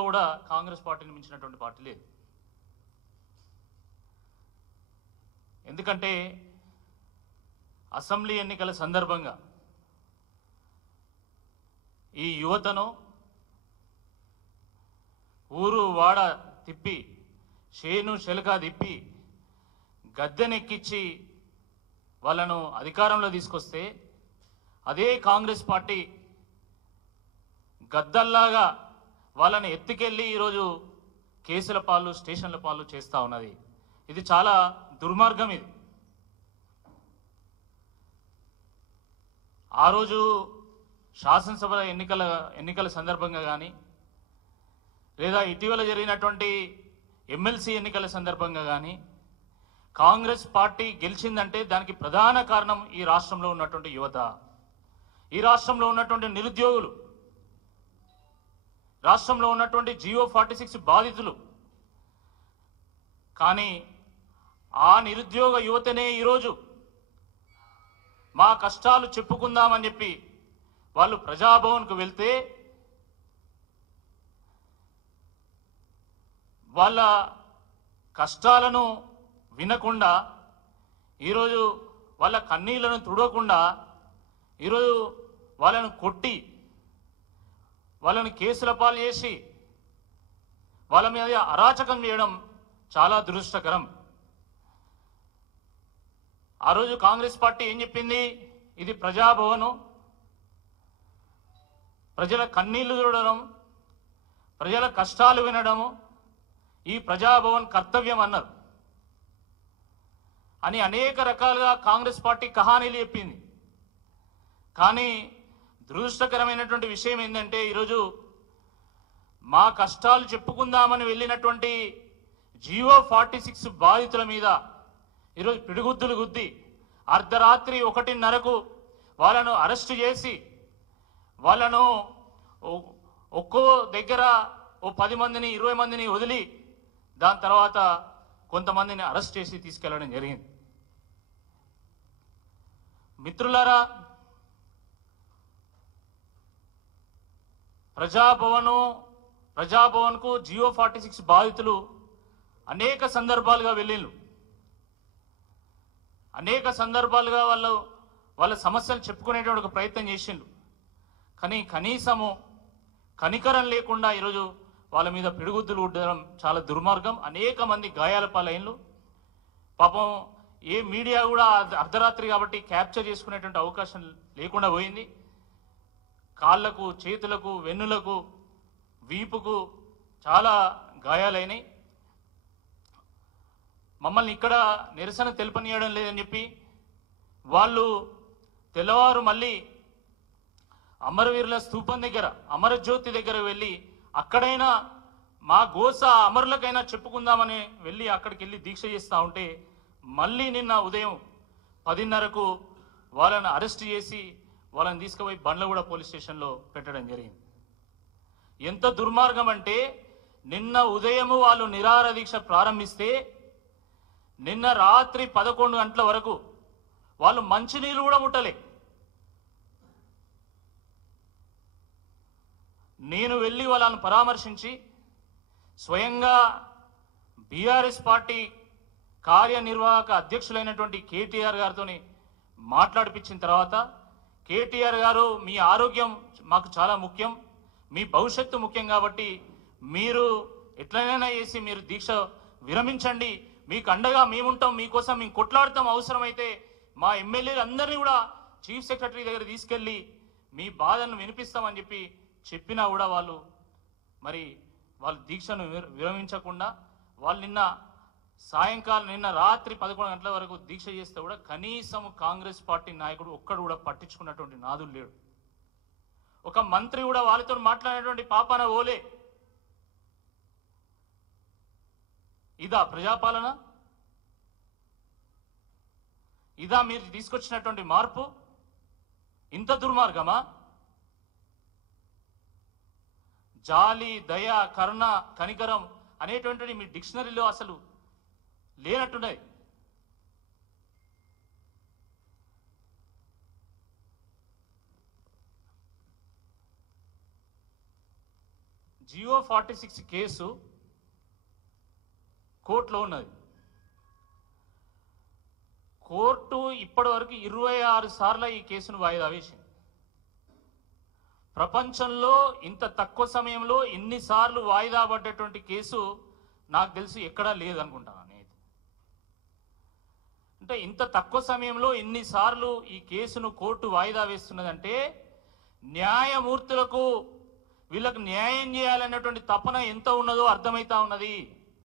కూడా కాంగ్రెస్ పార్టీని మించినటువంటి పార్టీ లేదు. ఎందుకంటే అసెంబ్లీ ఎన్నికల సందర్భంగా ఈ యువతను ఊరు వాడ తిప్పి షేను శెలక తిప్పి గద్దెనెక్కించి వాళ్ళను అధికారంలో తీసుకొస్తే అదే కాంగ్రెస్ పార్టీ గద్దల్లాగా వాళ్ళని ఎత్తుకెళ్ళి ఈరోజు కేసుల పాలు స్టేషన్ల పాలు చేస్తూ ఉన్నది. ఇది చాలా దుర్మార్గం. ఇది ఆ రోజు శాసనసభ ఎన్నికల సందర్భంగా కానీ లేదా ఇటీవల జరిగినటువంటి ఎమ్మెల్సీ ఎన్నికల సందర్భంగా కానీ కాంగ్రెస్ పార్టీ గెలిచిందంటే దానికి ప్రధాన కారణం ఈ రాష్ట్రంలో ఉన్నటువంటి యువత, ఈ రాష్ట్రంలో ఉన్నటువంటి నిరుద్యోగులు, రాష్ట్రంలో ఉన్నటువంటి జియో 46 బాధితులు. కానీ ఆ నిరుద్యోగ యువతనే ఈరోజు మా కష్టాలు చెప్పుకుందామని చెప్పి వాళ్ళు ప్రజాభవన్కు వెళ్తే వాళ్ళ కష్టాలను వినకుండా ఈరోజు వాళ్ళ కన్నీళ్లను తుడవకుండా ఈరోజు వాళ్ళను కొట్టి వాళ్ళని కేసుల పాలు చేసి వాళ్ళ మీద అరాచకం చేయడం చాలా దురదృష్టకరం. ఆ రోజు కాంగ్రెస్ పార్టీ ఏం చెప్పింది? ఇది ప్రజాభవను, ప్రజల కన్నీళ్లు చూడడం, ప్రజల కష్టాలు వినడము ఈ ప్రజాభవన్ కర్తవ్యం అన్నారు అని అనేక రకాలుగా కాంగ్రెస్ పార్టీ కహానీలు చెప్పింది. కానీ దురదృష్టకరమైనటువంటి విషయం ఏంటంటే ఈరోజు మా కష్టాలు చెప్పుకుందామని వెళ్ళినటువంటి జియో 46 బాధితుల మీద ఈరోజు పిడిగుద్దులు గుద్ది అర్ధరాత్రి 1:30కు వాళ్ళను అరెస్టు చేసి వాళ్ళను ఒక్కో దగ్గర 10 మందిని 20 మందిని వదిలి దాని తర్వాత కొంతమందిని అరెస్ట్ చేసి తీసుకెళ్లడం జరిగింది. మిత్రులారా, ప్రజాభవన్కు జియో 46 బాధితులు అనేక సందర్భాలుగా వెళ్ళిండ్రు. అనేక సందర్భాలుగా వాళ్ళ సమస్యలు చెప్పుకునేటువంటి ఒక ప్రయత్నం చేసిండ్రు. కానీ కనీసము కనికరం లేకుండా ఈరోజు వాళ్ళ మీద పిడుగుద్దులు ఉండడం చాలా దుర్మార్గం. అనేక మంది గాయాల పాలైన్లు. పాపం ఏ మీడియా కూడా అర్ధరాత్రి కాబట్టి క్యాప్చర్ చేసుకునేటువంటి అవకాశం లేకుండా పోయింది. కాళ్లకు, చేతులకు, వెన్నులకు, వీపుకు చాలా గాయాలైనాయి. మమ్మల్ని ఇక్కడ నిరసన తెలుపనీయడం లేదని చెప్పి వాళ్ళు తెల్లవారు మళ్ళీ అమరవీరుల స్తూపం దగ్గర, అమరజ్యోతి దగ్గర వెళ్ళి అక్కడైనా మా గోస అమరులకైనా చెప్పుకుందామని వెళ్ళి అక్కడికి వెళ్ళి దీక్ష చేస్తూ ఉంటే మళ్ళీ నిన్న ఉదయం 10:30కు వాళ్ళని అరెస్ట్ చేసి వాళ్ళని తీసుకుపోయి బండ్లగూడ పోలీస్ స్టేషన్లో పెట్టడం జరిగింది. ఎంత దుర్మార్గం అంటే నిన్న ఉదయము వాళ్ళు నిరాహార దీక్ష ప్రారంభిస్తే నిన్న రాత్రి 11 గంటల వరకు వాళ్ళు మంచినీళ్ళు కూడా ముట్టలే. నేను వెళ్ళి వాళ్ళని పరామర్శించి స్వయంగా బీఆర్ఎస్ పార్టీ కార్యనిర్వాహక అధ్యక్షులైనటువంటి కేటీఆర్ గారితో మాట్లాడిపించిన తర్వాత, కేటీఆర్ గారు మీ ఆరోగ్యం మాకు చాలా ముఖ్యం, మీ భవిష్యత్తు ముఖ్యం కాబట్టి మీరు ఎట్లనైనా చేసి మీరు దీక్ష విరమించండి, మీకు అండగా మేముంటాం, మీకోసం మేము కొట్లాడతాం, అవసరమైతే మా ఎమ్మెల్యేలు అందరినీ కూడా చీఫ్ సెక్రటరీ దగ్గర తీసుకెళ్ళి మీ బాధను వినిపిస్తామని చెప్పినా కూడా వాళ్ళు దీక్షను విరమించకుండా వాళ్ళు నిన్న రాత్రి 11 గంటల వరకు దీక్ష చేస్తే కూడా కనీసం కాంగ్రెస్ పార్టీ నాయకుడు ఒక్కడు కూడా పట్టించుకున్నటువంటి నాదులు లేడు. ఒక మంత్రి కూడా వాళ్ళతో మాట్లాడేటువంటి పాపాన ఓలే. ఇదా ప్రజాపాలన? ఇదా మీరు తీసుకొచ్చినటువంటి మార్పు? ఇంత దుర్మార్గమా? జాలి, దయ, కరుణ, కనికరం అనేటువంటివి మీ డిక్షనరీలో అసలు లేనట్టున్నాయి. జియో 46 కేసు కోర్టులో ఉన్నది. కోర్టు ఇప్పటి వరకు 26 సార్లు ఈ కేసును వాయిదా వేసింది. ప్రపంచంలో ఇంత తక్కువ సమయంలో ఎన్నిసార్లు వాయిదా పడ్డటువంటి కేసు నాకు తెలిసి ఎక్కడా లేదనుకుంటాను అనేది. అంటే ఇంత తక్కువ సమయంలో ఎన్నిసార్లు ఈ కేసును కోర్టు వాయిదా వేస్తున్నదంటే న్యాయమూర్తులకు వీళ్ళకు న్యాయం చేయాలనేటువంటి తపన ఎంత ఉన్నదో అర్థమైతా ఉన్నది.